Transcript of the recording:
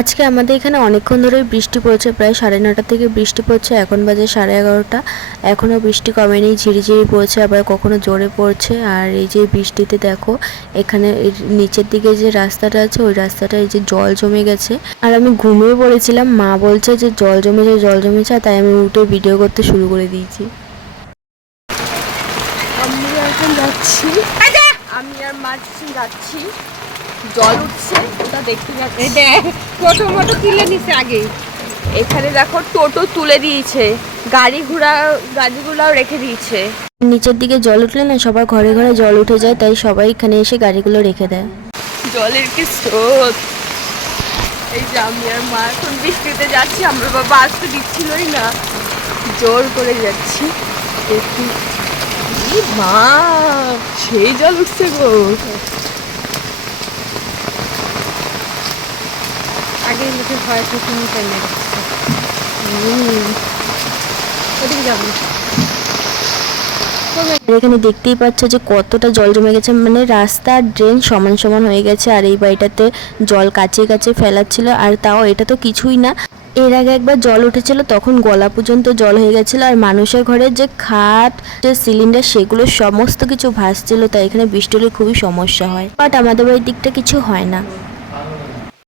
আজকে আমাদের এখানে অনেকক্ষণ ধরেই বৃষ্টি পড়ছে, প্রায় সাড়ে নটা থেকে বৃষ্টি পড়ছে, এখন বাজে সাড়ে এগারোটা। এখনও বৃষ্টি কমেনি, ঝিরিঝিরি পড়ছে, আবার কখনো জোরে পড়ছে। আর এই যে বৃষ্টিতে দেখো, এখানে নিচের দিকে যে রাস্তাটা আছে, ওই রাস্তাটা এই যে জল জমে গেছে। আর আমি ঘুমিয়ে পড়েছিলাম, মা বলছে যে জল জমেছে জল জমেছে তাই আমি উঠে ভিডিও করতে শুরু করে দিয়েছি। আমি আমি আর মা যাচ্ছি, জল উঠছে। ওটা দেখতে যাচ্ছি। দেখ প্রথমত তুলে নিছে আগে। এখানে দেখো টোটো তুলে দিয়েছে গাড়ি ঘোড়া গাড়িগুলাও রেখে দিয়েছে। নিচের দিকে জল উঠলে না সবার ঘরে ঘরে জল উঠে যায় তাই সবাই এখানে এসে গাড়িগুলো রেখে দেয়। জলের কি স্রোত? এই যে আমি আর মা এখন বৃষ্টিতে যাচ্ছি আমার বাবা আসতে দিচ্ছিলই না। জোর করে যাচ্ছি। দেখি। মা সেই জল উঠছে গো। লোকে ভয় থেকে লেগেছে ওদিকে যাব। এখানে দেখতেই পাচ্ছ যে কতটা জল জমে গেছে। মানে রাস্তা ড্রেন সমান সমান হয়ে গেছে আর এই বাড়িটাতে জল কাছে কাছে ফেলাচ্ছিল আর তাও এটা তো কিছুই না। এর আগে একবার জল উঠেছিল, তখন গলা পর্যন্ত জল হয়ে গেছিল আর মানুষের ঘরে যে খাট, যে সিলিন্ডার সেগুলো সমস্ত কিছু ভাসছিল, তাই এখানে বৃষ্টি হলে খুবই সমস্যা হয়। বাট আমাদের বাড়ির দিকটা কিছু হয় না।